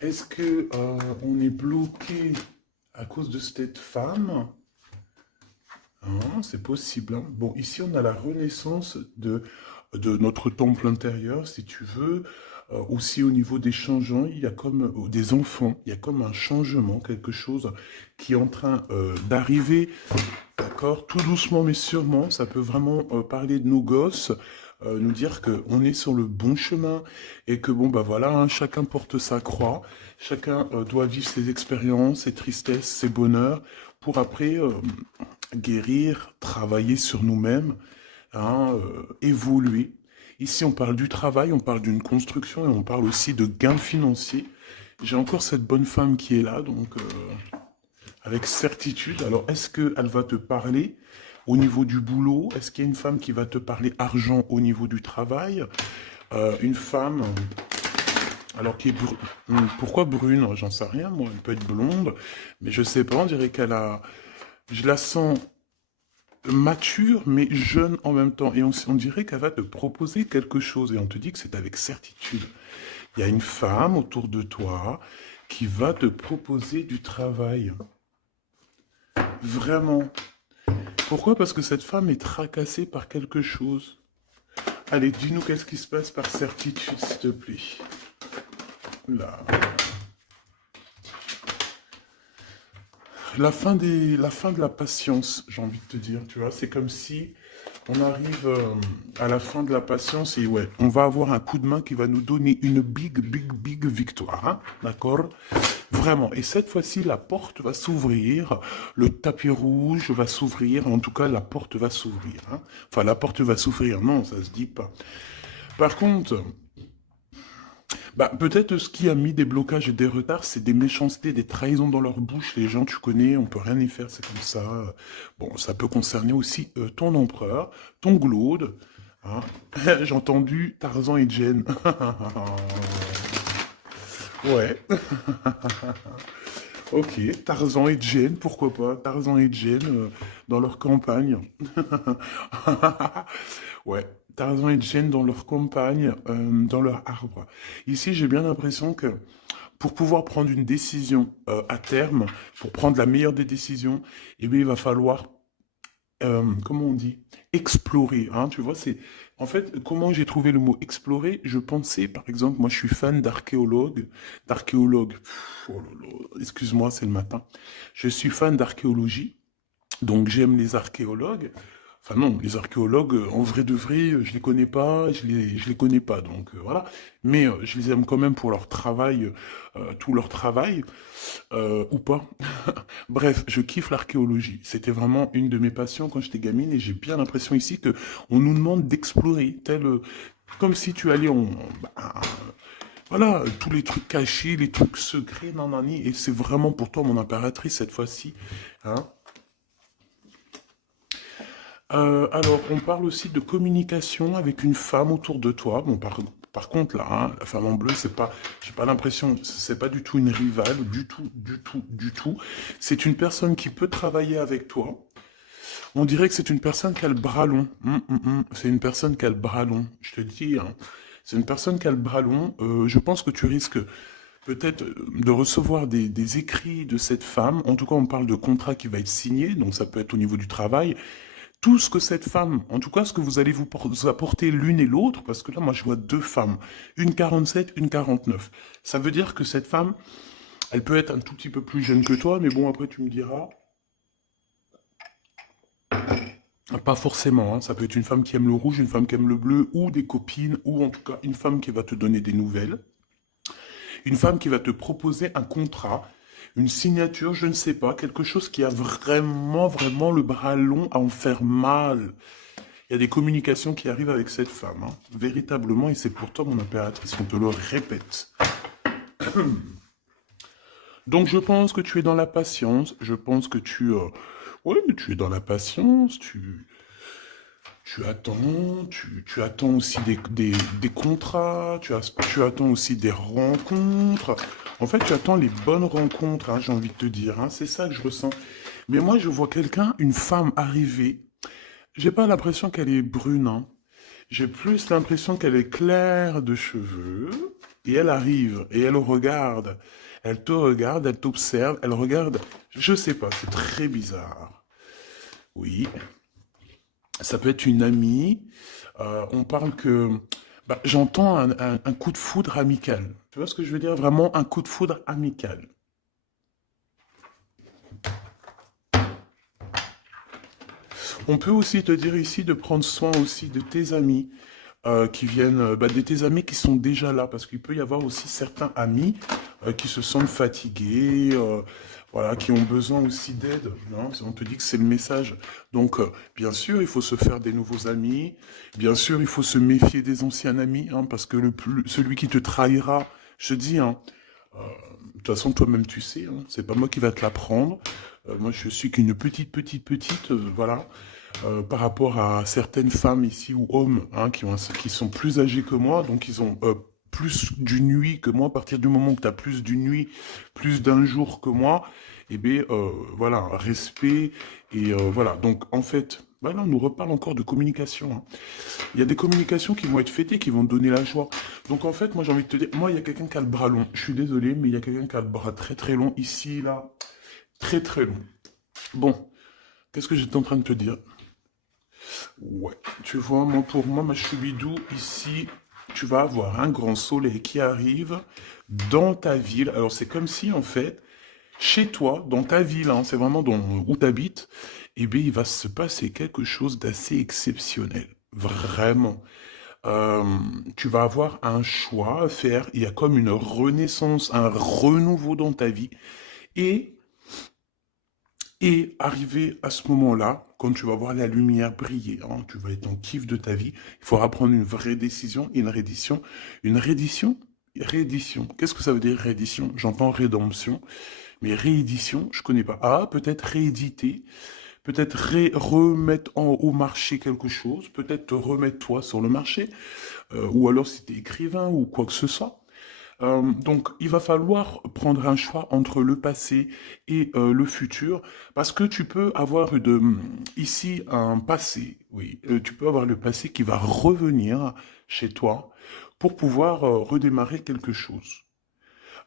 Est-ce que on est bloqué à cause de cette femme? Hein, c'est possible, hein. Bon, ici, on a la renaissance de notre temple intérieur, si tu veux. Aussi, au niveau des changements, il y a comme des enfants, il y a comme un changement, quelque chose qui est en train d'arriver. D'accord, tout doucement mais sûrement, ça peut vraiment parler de nos gosses, nous dire qu'on est sur le bon chemin et que bon bah voilà, hein, chacun porte sa croix, chacun doit vivre ses expériences, ses tristesses, ses bonheurs, pour après guérir, travailler sur nous-mêmes, hein, évoluer. Ici on parle du travail, on parle d'une construction et on parle aussi de gains financiers. J'ai encore cette bonne femme qui est là, donc avec certitude. Alors, est-ce qu'elle va te parler au niveau du boulot? Est-ce qu'il y a une femme qui va te parler argent au niveau du travail? Une femme, alors qui est pourquoi brune? J'en sais rien, moi. Elle peut être blonde, mais je sais pas. On dirait qu'elle a, je la sens mature, mais jeune en même temps. Et on dirait qu'elle va te proposer quelque chose. Et on te dit que c'est avec certitude. Il y a une femme autour de toi qui va te proposer du travail. Vraiment. Pourquoi? Parce que cette femme est tracassée par quelque chose. Allez, dis-nous qu'est-ce qui se passe par certitude, s'il te plaît. Là. La fin de la patience, j'ai envie de te dire, tu vois. C'est comme si on arrive à la fin de la patience et ouais, on va avoir un coup de main qui va nous donner une big victoire, hein, d'accord? Vraiment. Et cette fois-ci, la porte va s'ouvrir, le tapis rouge va s'ouvrir, en tout cas, la porte va s'ouvrir, hein. Enfin, la porte va s'ouvrir, non, ça se dit pas. Par contre, bah, peut-être ce qui a mis des blocages et des retards, c'est des méchancetés, des trahisons dans leur bouche. Les gens, tu connais, on peut rien y faire, c'est comme ça. Bon, ça peut concerner aussi ton empereur, ton glaude. Hein. J'ai entendu Tarzan et Jane. Ouais, ok, Tarzan et Jane, pourquoi pas? Tarzan et Jane dans leur campagne. Ouais, Tarzan et Jane dans leur campagne, dans leur arbre. Ici, j'ai bien l'impression que pour pouvoir prendre une décision à terme, pour prendre la meilleure des décisions, eh bien, il va falloir, comment on dit, explorer. Hein, tu vois, c'est en fait comment j'ai trouvé le mot explorer. Je pensais, par exemple, moi, je suis fan d'archéologue. Oh là là, excuse-moi, c'est le matin. Je suis fan d'archéologie. Donc j'aime les archéologues. Enfin non, les archéologues, en vrai de vrai, je les connais pas, je les connais pas, donc voilà. Mais je les aime quand même pour leur travail, tout leur travail, ou pas. Bref, je kiffe l'archéologie. C'était vraiment une de mes passions quand j'étais gamine et j'ai bien l'impression ici que on nous demande d'explorer, tel, comme si tu allais bah, voilà, tous les trucs cachés, les trucs secrets, nanani, et c'est vraiment pour toi mon impératrice cette fois-ci, hein. Alors, on parle aussi de communication avec une femme autour de toi. Bon, par contre, là, hein, la femme en bleu, c'est pas, j'ai pas l'impression, c'est pas du tout une rivale, du tout. C'est une personne qui peut travailler avec toi. On dirait que c'est une personne qui a le bras long. C'est une personne qui a le bras long. Je te le dis, hein. C'est une personne qui a le bras long. Je pense que tu risques peut-être de recevoir des écrits de cette femme. En tout cas, on parle de contrat qui va être signé, donc ça peut être au niveau du travail tout ce que cette femme, en tout cas ce que vous allez vous apporter l'une et l'autre, parce que là moi je vois deux femmes, une 47, une 49. Ça veut dire que cette femme, elle peut être un tout petit peu plus jeune que toi, mais bon après tu me diras, pas forcément, hein. Ça peut être une femme qui aime le rouge, une femme qui aime le bleu, ou des copines, ou en tout cas une femme qui va te donner des nouvelles, une femme qui va te proposer un contrat, une signature, je ne sais pas, quelque chose qui a vraiment le bras long à en faire mal. Il y a des communications qui arrivent avec cette femme, hein, véritablement, et c'est pourtant mon impératrice, on te le répète. Donc je pense que tu es dans la patience, je pense que ouais, tu es dans la patience, tu attends, tu attends aussi des contrats, tu attends aussi des rencontres. En fait, tu attends les bonnes rencontres, hein, j'ai envie de te dire, hein, c'est ça que je ressens. Mais moi, je vois quelqu'un, une femme arriver, j'ai pas l'impression qu'elle est brune, hein. J'ai plus l'impression qu'elle est claire de cheveux. et elle arrive, et elle te regarde, elle t'observe, elle regarde, je sais pas, c'est très bizarre. Oui, ça peut être une amie, on parle que, bah, j'entends un coup de foudre amical. Tu vois ce que je veux dire? Vraiment un coup de foudre amical. On peut aussi te dire ici de prendre soin aussi de tes amis qui viennent, bah, de tes amis qui sont déjà là, parce qu'il peut y avoir aussi certains amis qui se sentent fatigués, voilà, qui ont besoin aussi d'aide. Non, on te dit que c'est le message. Donc, bien sûr, il faut se faire des nouveaux amis. Bien sûr, il faut se méfier des anciens amis, hein, parce que celui qui te trahira, je te dis, hein, de toute façon, toi-même, tu sais, hein, c'est pas moi qui va te l'apprendre. Moi, je suis qu'une petite, voilà, par rapport à certaines femmes ici ou hommes hein, qui sont plus âgés que moi, donc ils ont plus d'une nuit que moi. À partir du moment que tu as plus d'une nuit, plus d'un jour que moi, eh bien, voilà, respect. Et voilà, donc en fait, bah là, on nous reparle encore de communication. Hein. Il y a des communications qui vont être fêtées, qui vont te donner la joie. Donc en fait, moi j'ai envie de te dire, moi il y a quelqu'un qui a le bras long. Je suis désolé, mais il y a quelqu'un qui a le bras très très long ici, là, très très long. Bon, qu'est-ce que j'étais en train de te dire? Ouais, tu vois, moi pour moi, ma choubidou, ici, tu vas avoir un grand soleil qui arrive dans ta ville. Alors c'est comme si en fait, chez toi, dans ta ville, hein, c'est vraiment où tu habites, eh bien il va se passer quelque chose d'assez exceptionnel. Vraiment. Euh, Tu vas avoir un choix à faire. Il y a comme une renaissance, un renouveau dans ta vie. Et Et arrivé à ce moment-là, quand tu vas voir la lumière briller, hein, tu vas être en kiff de ta vie, il faudra prendre une vraie décision et une reddition. Une reddition? Réédition. Qu'est-ce que ça veut dire réédition? J'entends rédemption, mais réédition, je connais pas. Ah, peut-être rééditer, peut-être remettre au marché quelque chose, peut-être te remettre toi sur le marché, ou alors si tu es écrivain ou quoi que ce soit. Donc, il va falloir prendre un choix entre le passé et le futur, parce que tu peux avoir ici un passé, oui, tu peux avoir le passé qui va revenir chez toi pour pouvoir redémarrer quelque chose.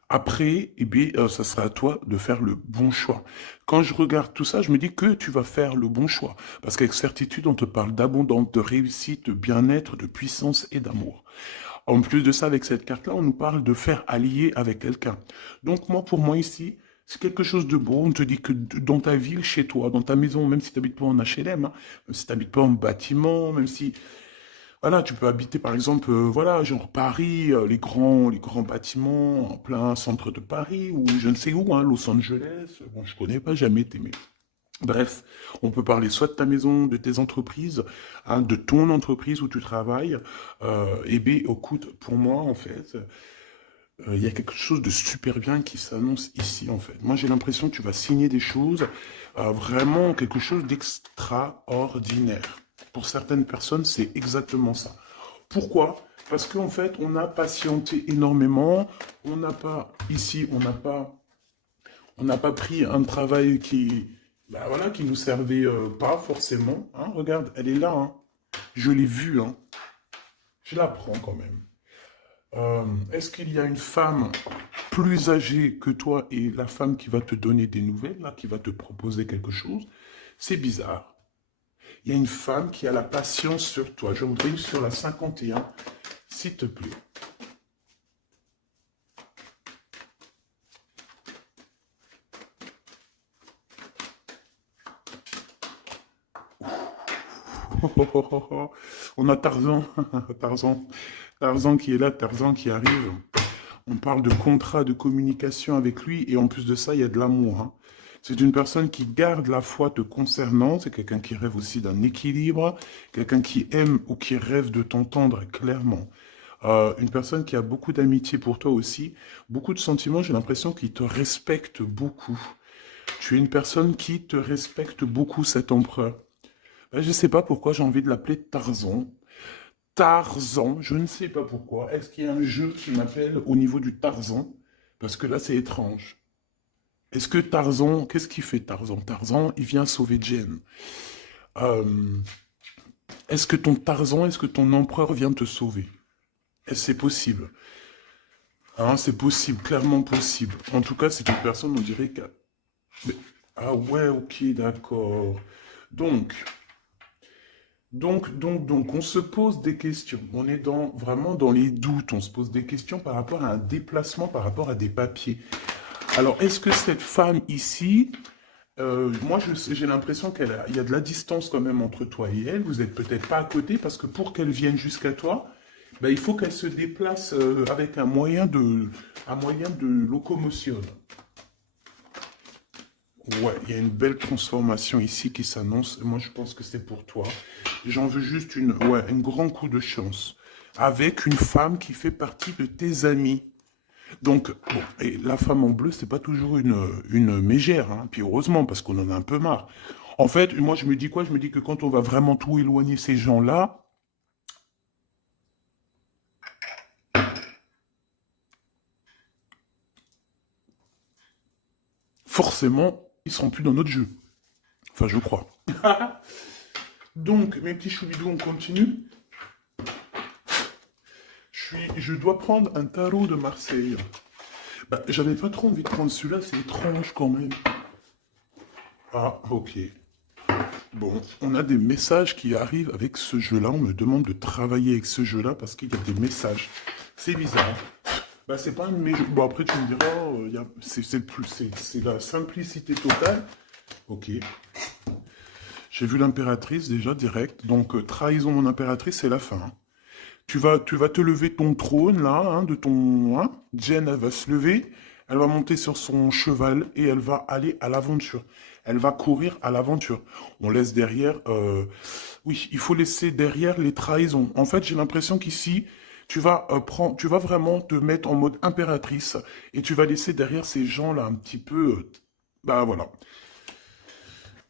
Après, eh bien, ça sera à toi de faire le bon choix. Quand je regarde tout ça, je me dis que tu vas faire le bon choix. Parce qu'avec certitude, on te parle d'abondance, de réussite, de bien-être, de puissance et d'amour. En plus de ça, avec cette carte-là, on nous parle de faire allier avec quelqu'un. Donc moi, pour moi ici, c'est quelque chose de beau. On te dit que dans ta ville, chez toi, dans ta maison, même si tu n'habites pas en HLM, hein, même si tu n'habites pas en bâtiment, même si voilà, tu peux habiter par exemple, voilà, genre Paris, les grands bâtiments en plein centre de Paris, ou je ne sais où, hein, Los Angeles. Bon, je connais pas, jamais été, mais bref, on peut parler soit de ta maison, de tes entreprises, hein, de ton entreprise où tu travailles. Et bien, écoute, pour moi, en fait, il y a quelque chose de super bien qui s'annonce ici, en fait. Moi, j'ai l'impression que tu vas signer des choses, vraiment quelque chose d'extraordinaire. Pour certaines personnes, c'est exactement ça. Pourquoi? Parce qu'en fait, on a patienté énormément. On n'a pas, ici, on n'a pas pris un travail qui, bah voilà, qui nous servait pas forcément. Hein. Regarde, elle est là. Hein. Je l'ai vue. Hein. Je la prends quand même. Est-ce qu'il y a une femme plus âgée que toi et la femme qui va te donner des nouvelles, là, qui va te proposer quelque chose? C'est bizarre. Il y a une femme qui a la patience sur toi. Je voudrais sur la 51, s'il te plaît. On a Tarzan, Tarzan, Tarzan qui est là, Tarzan qui arrive. On parle de contrat de communication avec lui et en plus de ça, il y a de l'amour. Hein. C'est une personne qui garde la foi te concernant, c'est quelqu'un qui rêve aussi d'un équilibre, quelqu'un qui aime ou qui rêve de t'entendre clairement. Une personne qui a beaucoup d'amitié pour toi aussi, beaucoup de sentiments, j'ai l'impression qu'il te respecte beaucoup. Tu es une personne qui te respecte beaucoup, cet empereur. Ben, je ne sais pas pourquoi j'ai envie de l'appeler Tarzan. Tarzan, je ne sais pas pourquoi. Est-ce qu'il y a un jeu qui m'appelle au niveau du Tarzan? Parce que là, c'est étrange. Est-ce que Tarzan, qu'est-ce qu'il fait Tarzan? Tarzan, il vient sauver Jen. Euh, est-ce que ton Tarzan, est-ce que ton empereur vient te sauver? Est-ce que c'est possible? Hein, c'est possible, clairement possible. En tout cas, c'est une personne, on dirait que... mais- Ah ouais, ok, d'accord. Donc, on se pose des questions. On est vraiment dans les doutes. On se pose des questions par rapport à un déplacement, par rapport à des papiers. Alors, est-ce que cette femme ici, moi, j'ai l'impression il y a de la distance quand même entre toi et elle. Vous êtes peut-être pas à côté parce que pour qu'elle vienne jusqu'à toi, ben, il faut qu'elle se déplace avec un moyen de locomotion. Ouais, il y a une belle transformation ici qui s'annonce. Moi, je pense que c'est pour toi. J'en veux juste un grand coup de chance. Avec une femme qui fait partie de tes amis. Donc, bon, et la femme en bleu, c'est pas toujours une mégère, hein. Puis heureusement, parce qu'on en a un peu marre. En fait, moi, je me dis quoi? Je me dis que quand on va vraiment tout éloigner ces gens-là, forcément, ils seront plus dans notre jeu. Enfin, je crois. Donc, mes petits choubidous, on continue. Je dois prendre un tarot de Marseille. Bah, j'avais pas trop envie de prendre celui-là, c'est étrange quand même. Ah, ok. Bon, on a des messages qui arrivent avec ce jeu-là. On me demande de travailler avec ce jeu-là parce qu'il y a des messages. C'est bizarre. Bah, c'est pas un de mes jeux. Bon, après, tu me diras, c'est la simplicité totale. Ok. J'ai vu l'impératrice déjà direct. Donc, trahison mon impératrice, c'est la fin, hein. Tu vas te lever de ton trône, là, hein, de ton... Hein. Jen, elle va se lever, elle va monter sur son cheval et elle va aller à l'aventure. Elle va courir à l'aventure. On laisse derrière... Oui, il faut laisser derrière les trahisons. En fait, j'ai l'impression qu'ici, tu vas vraiment te mettre en mode impératrice et tu vas laisser derrière ces gens-là un petit peu... bah voilà.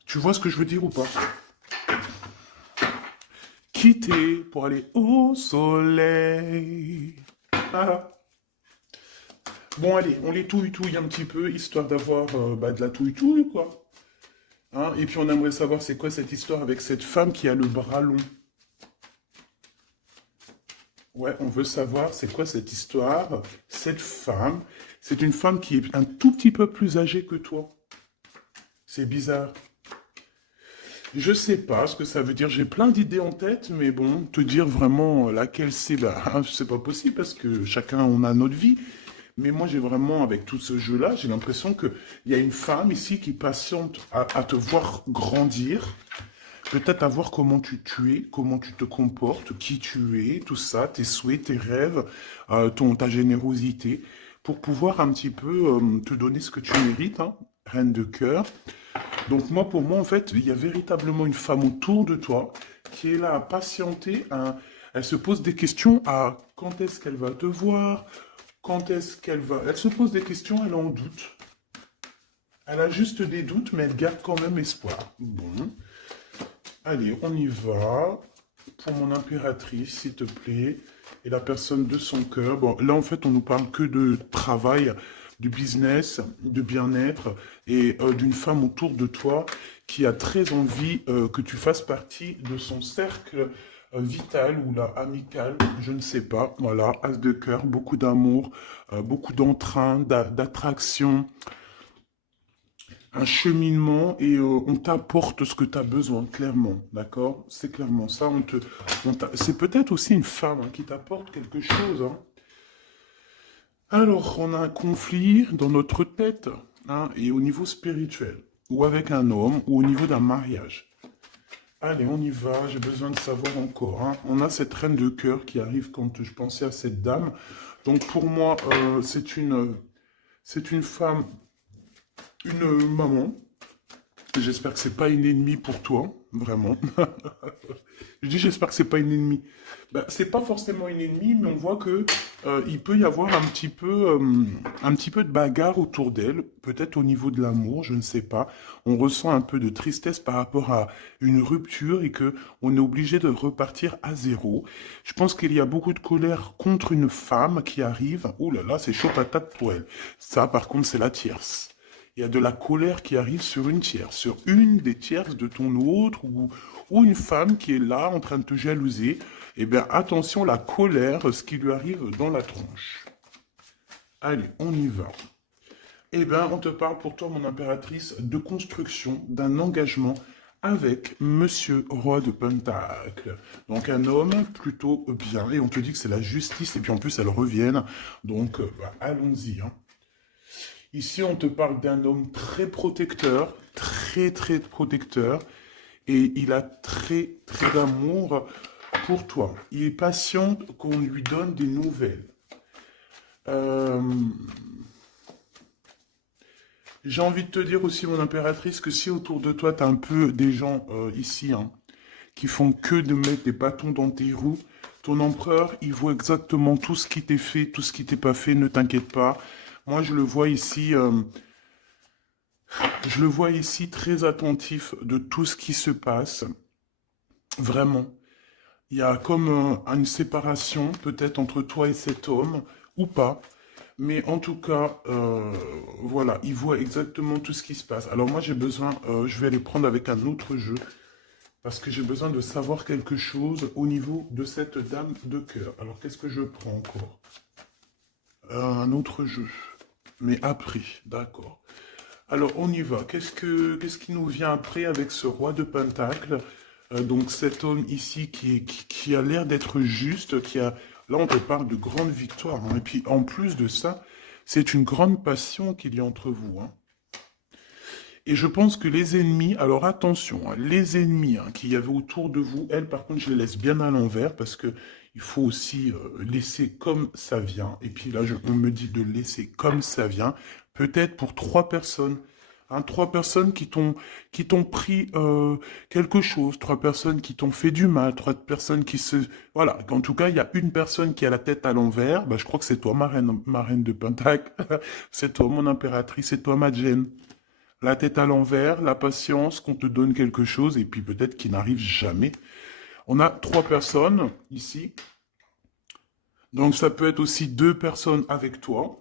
Tu vois ce que je veux dire ou pas? Quitter pour aller au soleil. Ah. Bon, allez, on les touille-touille un petit peu, histoire d'avoir bah, de la touille-touille, quoi. Hein, et puis on aimerait savoir c'est quoi cette histoire avec cette femme qui a le bras long. Ouais, on veut savoir c'est quoi cette histoire. Cette femme, c'est une femme qui est un tout petit peu plus âgée que toi. C'est bizarre. Je sais pas ce que ça veut dire. J'ai plein d'idées en tête, mais bon, te dire vraiment laquelle c'est, bah, c'est pas possible parce que chacun on a notre vie. Mais moi, j'ai vraiment, avec tout ce jeu-là, j'ai l'impression qu'il y a une femme ici qui patiente à te voir grandir, peut-être à voir comment tu es, comment tu te comportes, qui tu es, tout ça, tes souhaits, tes rêves, ta générosité, pour pouvoir un petit peu te donner ce que tu mérites, hein, reine de cœur. Donc moi, pour moi, en fait, il y a véritablement une femme autour de toi qui est là à patienter. Elle se pose des questions à quand est-ce qu'elle va te voir, quand est-ce qu'elle va... Elle se pose des questions, elle en doute. Elle a juste des doutes, mais elle garde quand même espoir. Bon, allez, on y va. Pour mon impératrice, s'il te plaît. Et la personne de son cœur. Bon, là, en fait, on nous parle que de travail, du business, de bien-être et d'une femme autour de toi qui a très envie que tu fasses partie de son cercle vital ou là, amical, je ne sais pas. Voilà, as de cœur, beaucoup d'amour, beaucoup d'entrain, d'attraction, un cheminement et on t'apporte ce que tu as besoin, clairement, d'accord? C'est clairement ça. C'est peut-être aussi une femme hein, qui t'apporte quelque chose, hein. Alors, on a un conflit dans notre tête hein, et au niveau spirituel, ou avec un homme, ou au niveau d'un mariage. Allez, on y va, j'ai besoin de savoir encore, hein. On a cette reine de cœur qui arrive quand je pensais à cette dame. Donc pour moi, c'est une femme, une maman. J'espère que c'est pas une ennemie pour toi, vraiment. Je dis j'espère que c'est pas une ennemie. Ben, c'est pas forcément une ennemie, mais on voit que il peut y avoir un petit peu de bagarre autour d'elle, peut-être au niveau de l'amour, je ne sais pas. On ressent un peu de tristesse par rapport à une rupture et que on est obligé de repartir à zéro. Je pense qu'il y a beaucoup de colère contre une femme qui arrive. Ouh là là, c'est chaud patate pour elle. Ça, par contre, c'est la tierce. Il y a de la colère qui arrive sur une tierce, sur une des tierces de ton autre, ou une femme qui est là en train de te jalouser. Eh bien, attention, la colère, ce qui lui arrive dans la tronche. Allez, on y va. Eh bien, on te parle pour toi, mon impératrice, de construction, d'un engagement avec Monsieur Roi de Pentacle. Donc un homme plutôt bien, et on te dit que c'est la justice, et puis en plus elles reviennent, donc allons-y. Hein. Ici, on te parle d'un homme très protecteur, très protecteur, et il a très d'amour pour toi. Il est patient qu'on lui donne des nouvelles. Euh, J'ai envie de te dire aussi, mon impératrice, que si autour de toi, tu as un peu des gens ici hein, qui font que de mettre des bâtons dans tes roues, ton empereur, il voit exactement tout ce qui t'est fait, tout ce qui t'est pas fait, ne t'inquiète pas. Moi, je le vois ici très attentif de tout ce qui se passe. Vraiment. Il y a comme une séparation, peut-être entre toi et cet homme, ou pas. Mais en tout cas, voilà, il voit exactement tout ce qui se passe. Alors moi, j'ai besoin, je vais aller prendre avec un autre jeu, parce que j'ai besoin de savoir quelque chose au niveau de cette dame de cœur. Alors, qu'est-ce que je prends encore? Un autre jeu. Mais après, d'accord. Alors, on y va. Qu'est-ce qui nous vient après avec ce roi de Pentacle? Donc, cet homme ici qui a l'air d'être juste, qui a... Là, on te parle de grande victoire. Hein. Et puis, en plus de ça, c'est une grande passion qu'il y a entre vous. Hein. Et je pense que les ennemis, alors attention, hein, les ennemis hein, qu'il y avait autour de vous, elles, par contre, je les laisse bien à l'envers parce que il faut aussi laisser comme ça vient. Et puis là, on me dit de laisser comme ça vient. Peut-être pour 3 personnes. Hein, 3 personnes qui t'ont pris quelque chose, 3 personnes qui t'ont fait du mal, 3 personnes qui se... Voilà, en tout cas, il y a une personne qui a la tête à l'envers, bah, je crois que c'est toi, ma reine de Pentacle, c'est toi, mon impératrice, c'est toi, ma Jane. La tête à l'envers, la patience, qu'on te donne quelque chose, et puis peut-être qu'il n'arrive jamais. On a 3 personnes ici. Donc ça peut être aussi 2 personnes avec toi.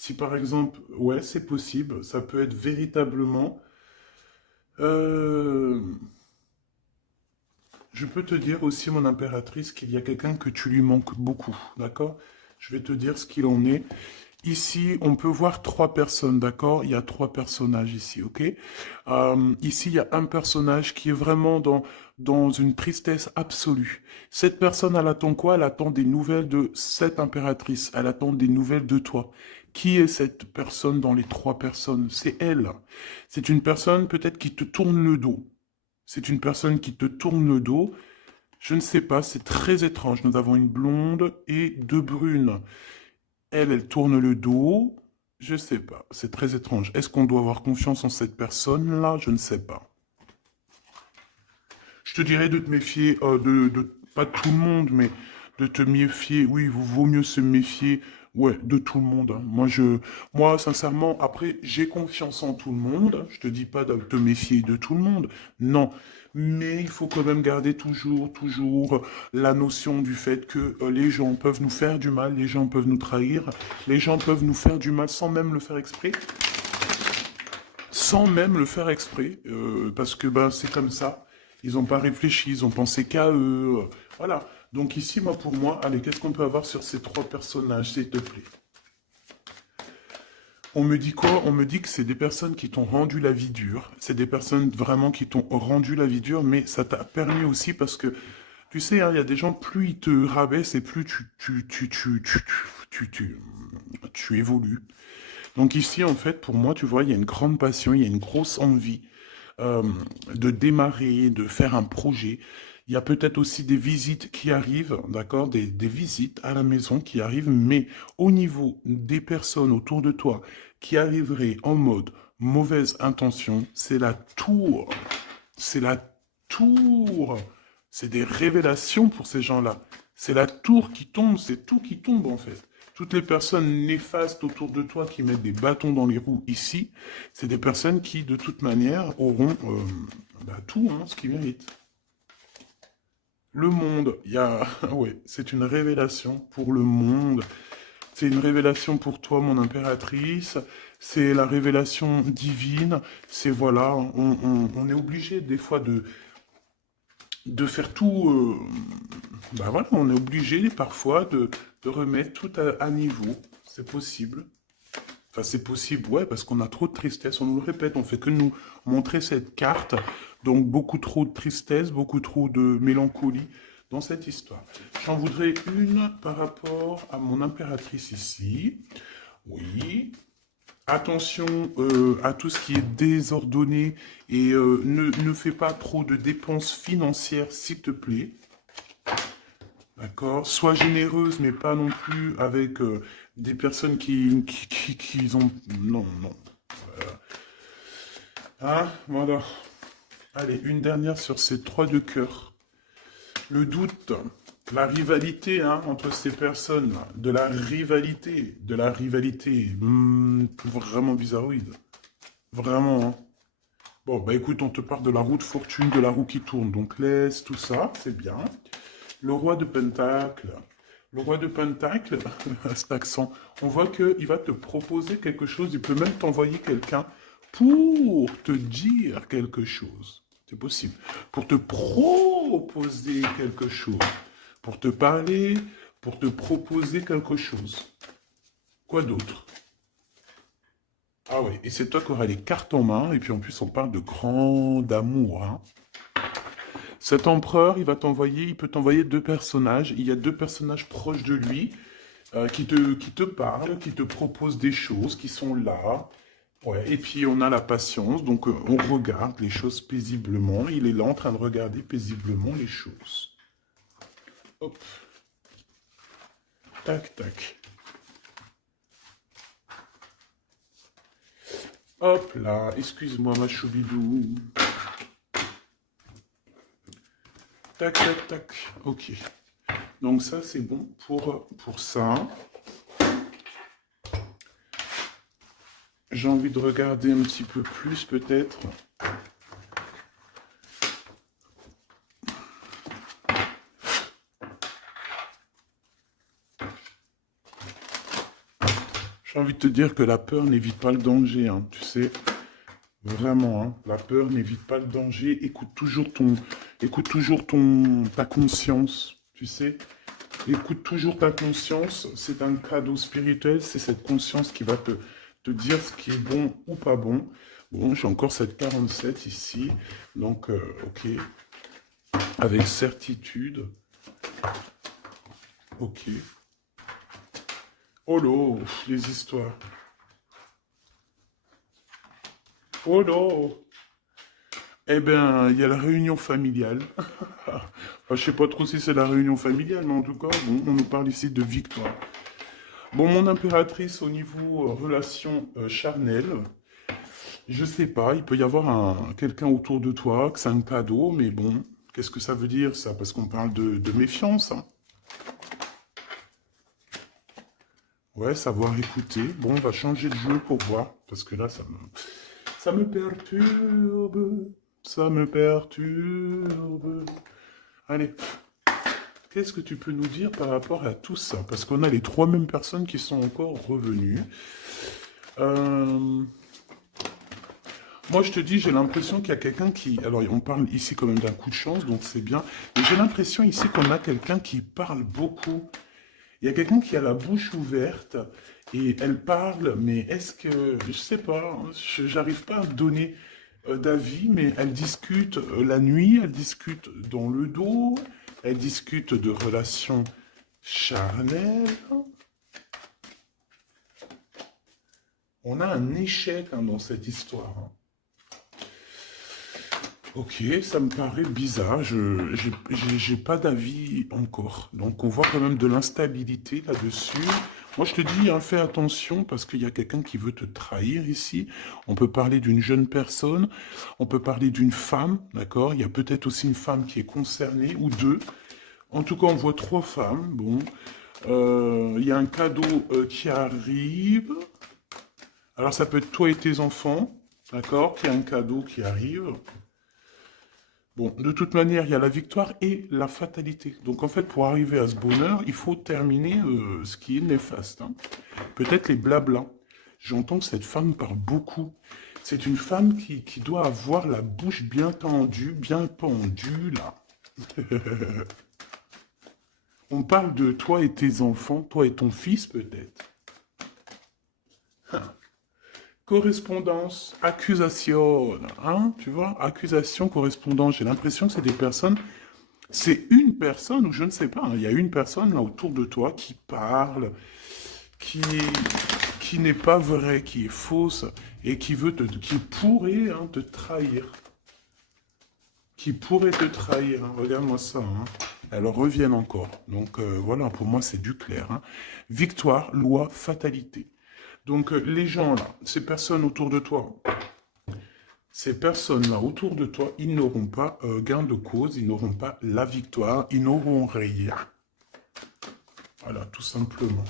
Si par exemple, ouais, c'est possible, ça peut être véritablement... euh, je peux te dire aussi, mon impératrice, qu'il y a quelqu'un que tu lui manques beaucoup, d'accord? Je vais te dire ce qu'il en est. Ici, on peut voir 3 personnes, d'accord? Il y a 3 personnages ici, ok? Ici, il y a un personnage qui est vraiment dans une tristesse absolue. Cette personne, elle attend quoi? Elle attend des nouvelles de cette impératrice. Elle attend des nouvelles de toi. Qui est cette personne dans les 3 personnes? C'est elle. C'est une personne peut-être qui te tourne le dos. C'est une personne qui te tourne le dos. Je ne sais pas, c'est très étrange. Nous avons une blonde et 2 brunes. Elle tourne le dos. Je sais pas. C'est très étrange. Est-ce qu'on doit avoir confiance en cette personne-là? Je ne sais pas. Je te dirais de te méfier, pas de tout le monde, mais de te méfier. Oui, il vaut mieux se méfier, ouais, de tout le monde. Hein. Moi, sincèrement, après, j'ai confiance en tout le monde. Je te dis pas de te méfier de tout le monde. Non. Mais il faut quand même garder toujours la notion du fait que les gens peuvent nous faire du mal, les gens peuvent nous trahir, les gens peuvent nous faire du mal sans même le faire exprès. Sans même le faire exprès, parce que ben, c'est comme ça. Ils n'ont pas réfléchi, ils ont pensé qu'à eux. Voilà. Donc ici, moi, pour moi, allez, qu'est-ce qu'on peut avoir sur ces 3 personnages, s'il te plaît? On me dit quoi? On me dit que c'est des personnes qui t'ont rendu la vie dure. C'est des personnes vraiment qui t'ont rendu la vie dure, mais ça t'a permis aussi parce que, tu sais, hein, il y a des gens, plus ils te rabaissent et plus tu évolues. Donc ici, en fait, pour moi, tu vois, il y a une grande passion, il y a une grosse envie euh, de démarrer, de faire un projet. Il y a peut-être aussi des visites qui arrivent, d'accord, des visites à la maison qui arrivent, mais au niveau des personnes autour de toi qui arriveraient en mode mauvaise intention, c'est la tour. C'est la tour. C'est des révélations pour ces gens-là. C'est la tour qui tombe, c'est tout qui tombe en fait. Toutes les personnes néfastes autour de toi qui mettent des bâtons dans les roues ici, c'est des personnes qui, de toute manière, auront tout hein, ce qu'ils méritent. Le monde, il y a... ouais, c'est une révélation pour le monde. C'est une révélation pour toi, mon impératrice. C'est la révélation divine. C'est voilà, on est obligé des fois de faire tout. Ben voilà, on est obligé parfois de remettre tout à niveau. C'est possible. Enfin, c'est possible, ouais, parce qu'on a trop de tristesse. On nous le répète, on fait que nous montrer cette carte. Donc, beaucoup trop de tristesse, beaucoup trop de mélancolie dans cette histoire. J'en voudrais une par rapport à mon impératrice ici. Oui. Attention à tout ce qui est désordonné et ne fais pas trop de dépenses financières, s'il te plaît. D'accord? Sois généreuse, mais pas non plus avec des personnes qui ont... Non, non. Hein? Voilà. Allez, une dernière sur ces trois de cœur. Le doute, la rivalité hein, entre ces personnes, de la rivalité, vraiment bizarroïde. Vraiment, hein. Bon, bah écoute, on te parle de la roue de fortune, de la roue qui tourne, donc laisse tout ça, c'est bien. Le roi de Pentacle. Le roi de Pentacle, à cet accent, on voit qu'il va te proposer quelque chose, il peut même t'envoyer quelqu'un pour te dire quelque chose. C'est possible. Pour te proposer quelque chose. Pour te parler, pour te proposer quelque chose. Quoi d'autre? Ah oui, et c'est toi qui auras les cartes en main, et puis en plus on parle de grand amour. Hein. Cet empereur, il peut t'envoyer deux personnages. Il y a deux personnages proches de lui qui te parlent, qui te proposent des choses, qui sont là. Ouais. Et puis on a la patience, donc on regarde les choses paisiblement. Il est là en train de regarder paisiblement les choses. Hop. Tac, tac. Hop là, excuse-moi ma choubidou. Tac, tac, tac. Ok. Donc ça, c'est bon pour ça. J'ai envie de regarder un petit peu plus, peut-être. J'ai envie de te dire que la peur n'évite pas le danger, hein, tu sais. Vraiment, hein, la peur n'évite pas le danger. Écoute toujours ta conscience, tu sais. Écoute toujours ta conscience. C'est un cadeau spirituel. C'est cette conscience qui va te dire ce qui est bon ou pas bon. Bon, j'ai encore cette 47 ici. Donc, ok. Avec certitude. Ok. Oh là, les histoires. Oh là. Eh bien, il y a la réunion familiale. Enfin, je sais pas trop si c'est la réunion familiale, mais en tout cas, bon, on nous parle ici de victoire. Bon, mon impératrice, au niveau relation charnelle, je sais pas, il peut y avoir quelqu'un autour de toi, que c'est un cadeau, mais bon, qu'est-ce que ça veut dire, ça? Parce qu'on parle de méfiance, hein. Ouais, savoir écouter. Bon, on va changer de jeu pour voir, parce que là, ça me perturbe. Ça me perturbe. Allez, qu'est-ce que tu peux nous dire par rapport à tout ça? Parce qu'on a les trois mêmes personnes qui sont encore revenues. Moi, je te dis, j'ai l'impression qu'il y a quelqu'un qui... Alors, on parle ici quand même d'un coup de chance, donc c'est bien. Mais j'ai l'impression ici qu'on a quelqu'un qui parle beaucoup. Il y a quelqu'un qui a la bouche ouverte et elle parle, mais est-ce que... Je sais pas, j'arrive pas à donner d'avis, mais elle discute la nuit, elle discute dans le dos, elle discute de relations charnelles. On a un échec hein, dans cette histoire. Hein. Ok, ça me paraît bizarre, j'ai pas d'avis encore. Donc on voit quand même de l'instabilité là-dessus. Moi je te dis, hein, fais attention parce qu'il y a quelqu'un qui veut te trahir ici. On peut parler d'une jeune personne, on peut parler d'une femme, d'accord? Il y a peut-être aussi une femme qui est concernée, ou deux. En tout cas, on voit trois femmes, bon. Il y a un cadeau qui arrive. Alors ça peut être toi et tes enfants, d'accord? Il y a un cadeau qui arrive. Bon, de toute manière, il y a la victoire et la fatalité. Donc en fait, pour arriver à ce bonheur, il faut terminer ce qui est néfaste. Hein. Peut-être les blablas. J'entends que cette femme parle beaucoup. C'est une femme qui doit avoir la bouche bien tendue, bien pendue, là. On parle de toi et tes enfants, toi et ton fils peut-être. Correspondance, accusation, hein, tu vois, accusation, correspondance. J'ai l'impression que c'est des personnes, c'est une personne, ou je ne sais pas, hein, il y a une personne là autour de toi qui parle, qui, qui n'est pas vraie, qui est fausse, et qui pourrait hein, te trahir. Qui pourrait te trahir, hein. Regarde-moi ça, hein. Elles reviennent encore. Donc voilà, pour moi c'est du clair, hein. Victoire, loi, fatalité. Donc les gens là, ces personnes-là autour de toi, ils n'auront pas gain de cause, ils n'auront pas la victoire, ils n'auront rien. Voilà, tout simplement.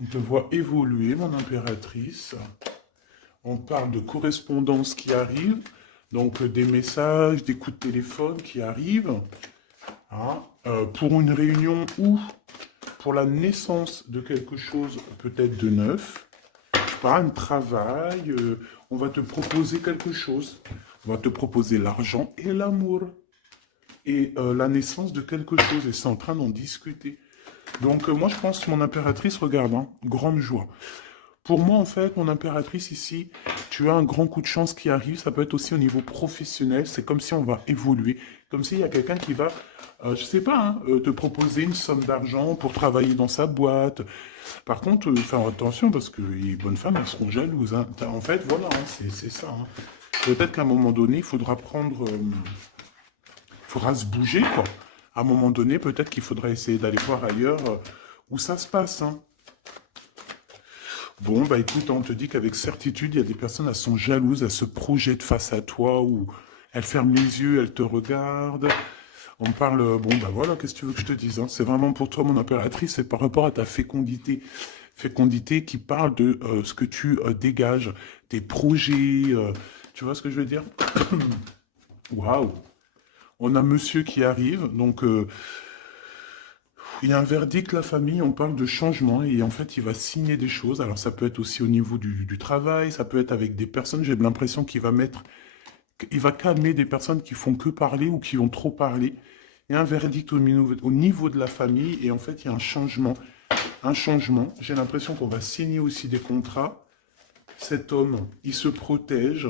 On te voit évoluer, mon impératrice. On parle de correspondance qui arrive, donc des messages, des coups de téléphone qui arrivent, hein, pour une réunion ou pour la naissance de quelque chose peut-être de neuf. Je sais pas, un travail, on va te proposer quelque chose. On va te proposer l'argent et l'amour. Et la naissance de quelque chose. Et c'est en train d'en discuter. Donc moi je pense que mon impératrice, regarde, hein, grande joie. Pour moi, en fait, mon impératrice ici, tu as un grand coup de chance qui arrive. Ça peut être aussi au niveau professionnel. C'est comme si on va évoluer. Comme s'il y a quelqu'un qui va, je sais pas, hein, te proposer une somme d'argent pour travailler dans sa boîte. Par contre, faire attention parce que les bonnes femmes, elles seront jalouses, hein. En fait, voilà, hein, c'est ça, hein. Peut-être qu'à un moment donné, il faudra prendre, il faudra se bouger, quoi. À un moment donné, peut-être qu'il faudra essayer d'aller voir ailleurs où ça se passe, hein. Bon, bah écoute, on te dit qu'avec certitude, il y a des personnes, elles sont jalouses, elles se projettent face à toi, ou elles ferment les yeux, elles te regardent. On parle, bon, bah voilà, qu'est-ce que tu veux que je te dise, hein. C'est vraiment pour toi, mon impératrice, c'est par rapport à ta fécondité. Fécondité qui parle de ce que tu dégages, tes projets, tu vois ce que je veux dire? Waouh! On a monsieur qui arrive, donc il y a un verdict, la famille, on parle de changement et en fait, il va signer des choses. Alors, ça peut être aussi au niveau du travail, ça peut être avec des personnes. J'ai l'impression qu'il va mettre, il va calmer des personnes qui font que parler ou qui ont trop parlé. Il y a un verdict au niveau de la famille et en fait, il y a un changement. Un changement. J'ai l'impression qu'on va signer aussi des contrats. Cet homme, il se protège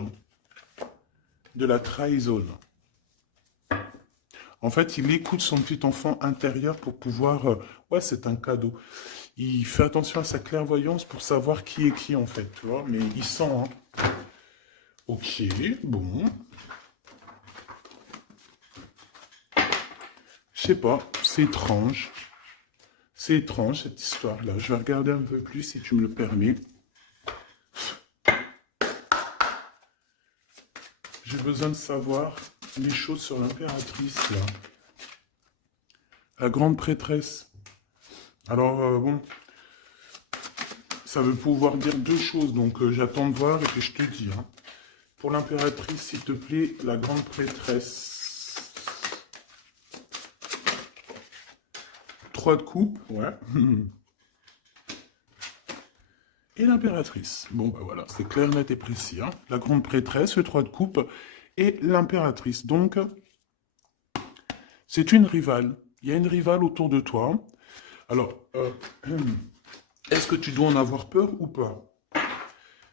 de la trahison. En fait, il écoute son petit enfant intérieur pour pouvoir... ouais, c'est un cadeau. Il fait attention à sa clairvoyance pour savoir qui est qui, en fait, tu vois. Mais il sent, hein. Ok, bon. Je sais pas, c'est étrange. C'est étrange, cette histoire-là. Je vais regarder un peu plus, si tu me le permets. J'ai besoin de savoir les choses sur l'impératrice, là. La grande prêtresse. Alors, bon, ça veut pouvoir dire deux choses, donc j'attends de voir et puis je te dis, hein. Pour l'impératrice, s'il te plaît, la grande prêtresse. 3 de coupe, ouais. Et l'impératrice. Bon, bah voilà, c'est clair, net et précis, hein. La grande prêtresse, le 3 de coupe et l'impératrice. Donc, c'est une rivale. Il y a une rivale autour de toi. Alors, est-ce que tu dois en avoir peur ou pas?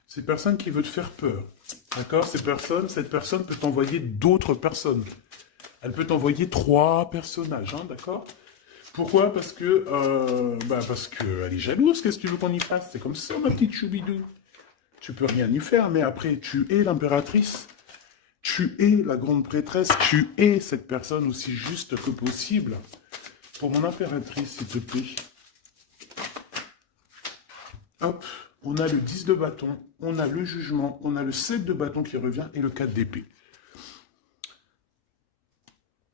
Ces personnes qui veulent te faire peur. D'accord? Cette personne peut t'envoyer d'autres personnes. Elle peut t'envoyer 3 personnages, hein, d'accord? Pourquoi? Parce que elle est jalouse, qu'est-ce que tu veux qu'on y fasse? C'est comme ça, ma petite choubidou. Tu peux rien y faire, mais après, tu es l'impératrice. Tu es la grande prêtresse. Tu es cette personne aussi juste que possible. Pour mon impératrice, s'il te plaît. Hop, on a le 10 de bâton, on a le jugement, on a le 7 de bâton qui revient et le 4 d'épée.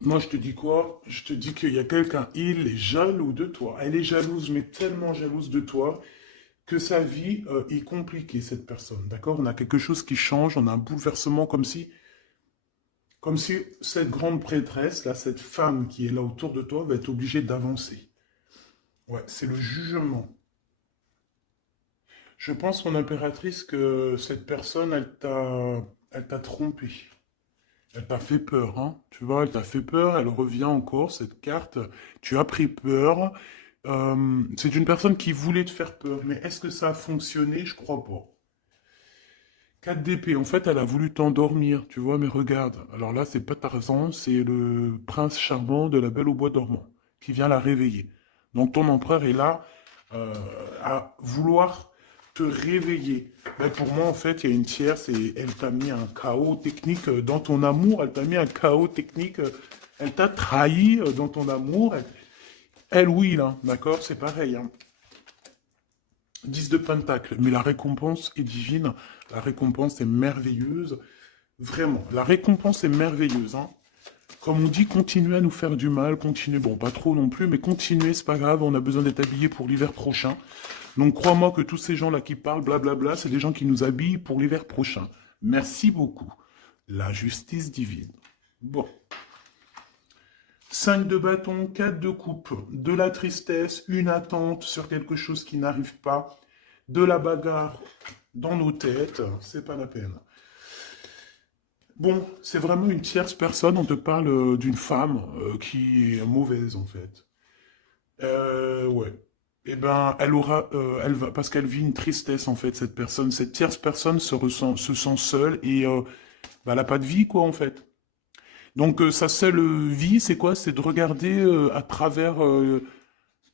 Moi, je te dis quoi? Je te dis qu'il y a quelqu'un, il est jaloux de toi. Elle est jalouse, mais tellement jalouse de toi que sa vie est compliquée, cette personne. D'accord? On a quelque chose qui change, on a un bouleversement comme si cette grande prêtresse, là, cette femme qui est là autour de toi, va être obligée d'avancer. Ouais, c'est le jugement. Je pense, mon impératrice, que cette personne, elle t'a trompé. Elle t'a fait peur, hein. Tu vois, elle t'a fait peur, elle revient encore, cette carte. Tu as pris peur. C'est une personne qui voulait te faire peur, mais est-ce que ça a fonctionné? Je crois pas. 4 d'épée, en fait, elle a voulu t'endormir, tu vois, mais regarde. Alors là, c'est pas Tarzan, c'est le prince charmant de la Belle au bois dormant, qui vient la réveiller. Donc ton empereur est là à vouloir te réveiller. Mais pour moi, en fait, il y a une tierce et elle t'a mis un chaos technique dans ton amour, elle t'a mis un chaos technique, elle t'a trahi dans ton amour. Elle, oui, là, d'accord, c'est pareil, hein. 10 de Pentacle, mais la récompense est divine, la récompense est merveilleuse, vraiment, la récompense est merveilleuse, hein. Comme on dit, continuez à nous faire du mal, continuez, bon, pas trop non plus, mais continuez, c'est pas grave, on a besoin d'être habillés pour l'hiver prochain. Donc crois-moi que tous ces gens-là qui parlent, blablabla, c'est des gens qui nous habillent pour l'hiver prochain. Merci beaucoup. La justice divine. Bon. 5 de bâton, 4 de coupe, de la tristesse, une attente sur quelque chose qui n'arrive pas, de la bagarre dans nos têtes, c'est pas la peine. Bon, c'est vraiment une tierce personne, on te parle d'une femme qui est mauvaise en fait. Ouais. Eh ben, elle va, parce qu'elle vit une tristesse en fait, cette personne. Cette tierce personne se sent seule et bah, elle n'a pas de vie quoi en fait. Donc sa seule vie, c'est quoi? C'est de regarder à travers,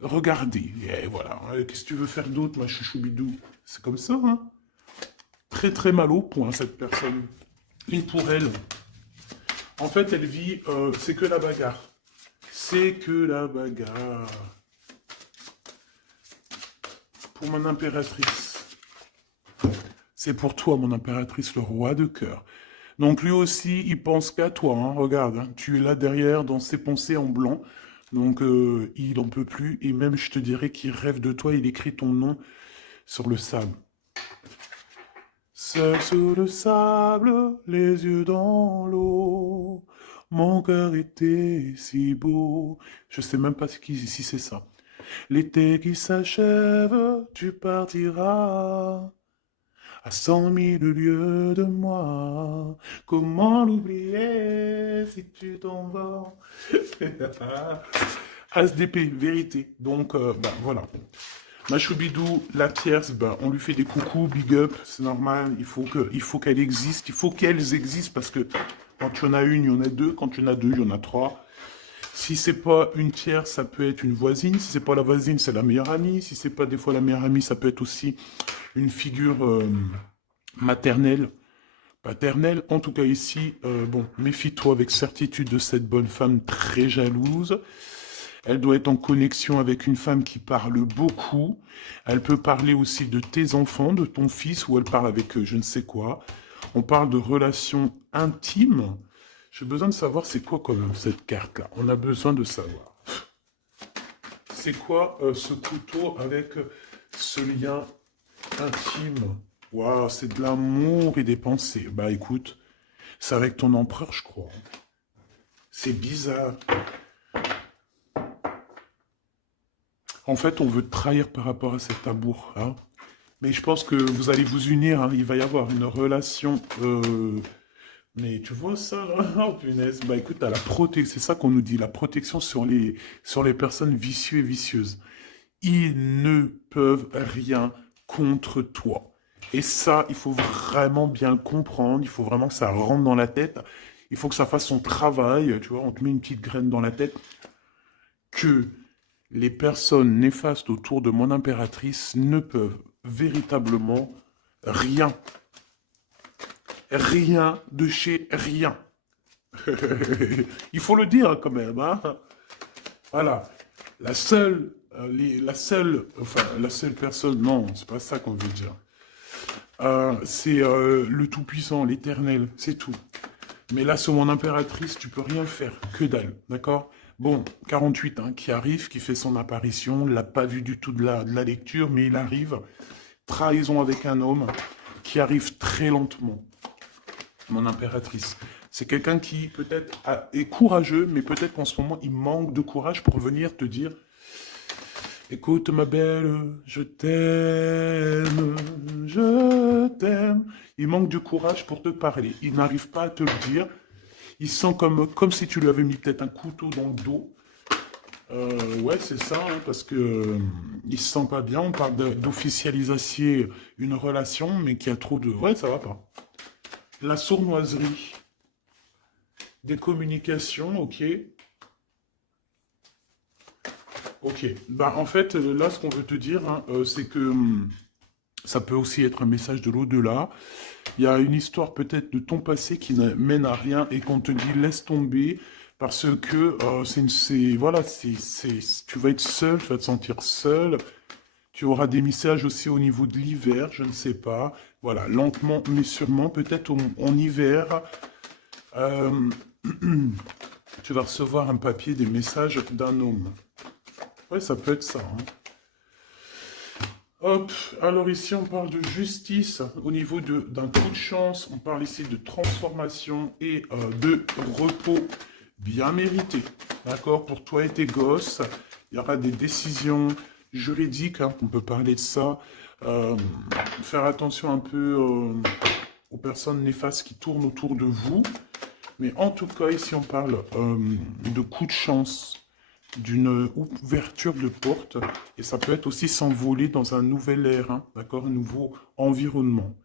regarder. Et voilà. Qu'est-ce que tu veux faire d'autre, ma chouchoubidou? C'est comme ça, hein? Très très mal au point cette personne. Une pour elle. En fait, elle vit, c'est que la bagarre. C'est que la bagarre. Pour mon impératrice. C'est pour toi, mon impératrice, le roi de cœur. Donc lui aussi, il pense qu'à toi. Hein. Regarde, hein, tu es là derrière dans ses pensées en blanc. Donc il en peut plus. Et même, je te dirais qu'il rêve de toi. Il écrit ton nom sur le sable. Seul sous le sable, les yeux dans l'eau. Mon cœur était si beau. Je sais même pas si c'est ça. L'été qui s'achève, tu partiras à 100 000 lieues de moi. Comment l'oublier si tu t'en vas? As d'épée, vérité. Donc, bah, voilà. Machoubidou, la tierce, ben, on lui fait des coucous, big up, c'est normal, il faut qu'elle existe, il faut qu'elles existent, parce que quand tu en as une, il y en a deux, quand tu en as deux, il y en a trois. Si c'est pas une tierce, ça peut être une voisine, si c'est pas la voisine, c'est la meilleure amie, si c'est pas des fois la meilleure amie, ça peut être aussi une figure maternelle, paternelle. En tout cas ici, bon, méfie-toi avec certitude de cette bonne femme très jalouse. Elle doit être en connexion avec une femme qui parle beaucoup. Elle peut parler aussi de tes enfants, de ton fils, ou elle parle avec je ne sais quoi. On parle de relations intimes. J'ai besoin de savoir c'est quoi quand même cette carte-là. On a besoin de savoir. C'est quoi ce couteau avec ce lien intime? Waouh, c'est de l'amour et des pensées. Bah écoute, c'est avec ton empereur, je crois. C'est bizarre. En fait, on veut te trahir par rapport à cet amour. Hein. Mais je pense que vous allez vous unir. Hein. Il va y avoir une relation. Mais tu vois ça, là? Oh, punaise. Bah écoute, t'as la protection. C'est ça qu'on nous dit. La protection sur les personnes vicieuses et vicieuses. Ils ne peuvent rien contre toi. Et ça, il faut vraiment bien le comprendre. Il faut vraiment que ça rentre dans la tête. Il faut que ça fasse son travail. Tu vois, on te met une petite graine dans la tête. Que les personnes néfastes autour de mon impératrice ne peuvent véritablement rien. Rien de chez rien. Il faut le dire quand même. Hein. Voilà. La seule personne, non, c'est pas ça qu'on veut dire. C'est le Tout-Puissant, l'Éternel, c'est tout. Mais là, sur mon impératrice, tu peux rien faire, que dalle, d'accord? Bon, 48, hein, qui arrive, qui fait son apparition, l'a pas vu du tout de la lecture, mais il arrive. Trahison avec un homme qui arrive très lentement, mon impératrice. C'est quelqu'un qui peut-être est courageux, mais peut-être qu'en ce moment, il manque de courage pour venir te dire écoute ma belle, je t'aime, je t'aime. Il manque de courage pour te parler. Il n'arrive pas à te le dire. Il sent comme si tu lui avais mis peut-être un couteau dans le dos. Ouais, c'est ça, hein, parce que il se sent pas bien. On parle d'officialiser une relation, mais qui a trop de... Ouais, ça va pas. La sournoiserie, des communications, ok. Ok. Bah, en fait, là, ce qu'on veut te dire, hein, c'est que ça peut aussi être un message de l'au-delà. Il y a une histoire peut-être de ton passé qui ne mène à rien et qu'on te dit laisse tomber parce que voilà, tu vas être seul, tu vas te sentir seul. Tu auras des messages aussi au niveau de l'hiver, je ne sais pas. Voilà, lentement mais sûrement, peut-être en hiver, euh, tu vas recevoir un papier, des messages d'un homme. Ouais, ça peut être ça, hein. Hop, alors ici on parle de justice au niveau d'un coup de chance, on parle ici de transformation et de repos bien mérité. D'accord? Pour toi et tes gosses, il y aura des décisions juridiques, hein, on peut parler de ça. Euh, Faire attention un peu aux personnes néfastes qui tournent autour de vous. Mais en tout cas, ici on parle de coup de chance d'une ouverture de porte et ça peut être aussi s'envoler dans un nouvel air, hein, d'accord, un nouveau environnement.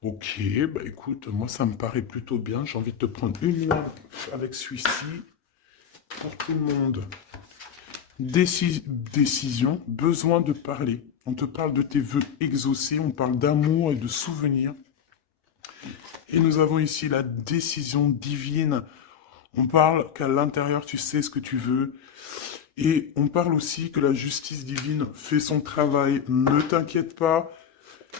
Ok, bah écoute, moi ça me paraît plutôt bien. J'ai envie de te prendre une lampe avec celui-ci pour tout le monde. Décision, besoin de parler. On te parle de tes vœux exaucés, on parle d'amour et de souvenirs. Et nous avons ici la décision divine. On parle qu'à l'intérieur, tu sais ce que tu veux. Et on parle aussi que la justice divine fait son travail. Ne t'inquiète pas.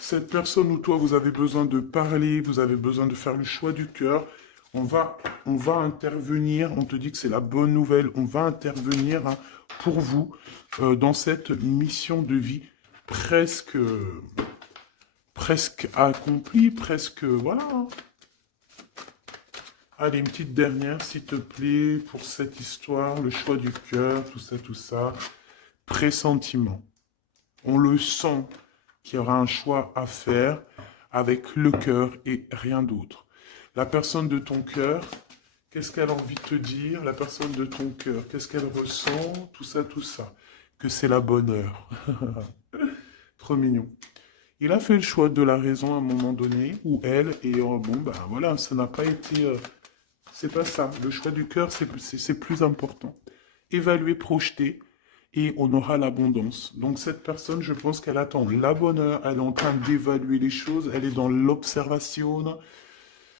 Cette personne ou toi, vous avez besoin de parler, vous avez besoin de faire le choix du cœur. On va intervenir. On te dit que c'est la bonne nouvelle. On va intervenir, hein, pour vous dans cette mission de vie presque, presque accomplie, presque, voilà, hein. Allez, une petite dernière, s'il te plaît, pour cette histoire, le choix du cœur, tout ça, tout ça. Pressentiment. On le sent qu'il y aura un choix à faire avec le cœur et rien d'autre. La personne de ton cœur, qu'est-ce qu'elle a envie de te dire? La personne de ton cœur, qu'est-ce qu'elle ressent? Tout ça, tout ça. Que c'est la bonne heure. Trop mignon. Il a fait le choix de la raison à un moment donné, ou elle, et bon, ben voilà, ça n'a pas été... c'est pas ça. Le choix du cœur, c'est plus important. Évaluer, projeter, et on aura l'abondance. Donc cette personne, je pense qu'elle attend la bonne heure, elle est en train d'évaluer les choses, elle est dans l'observation,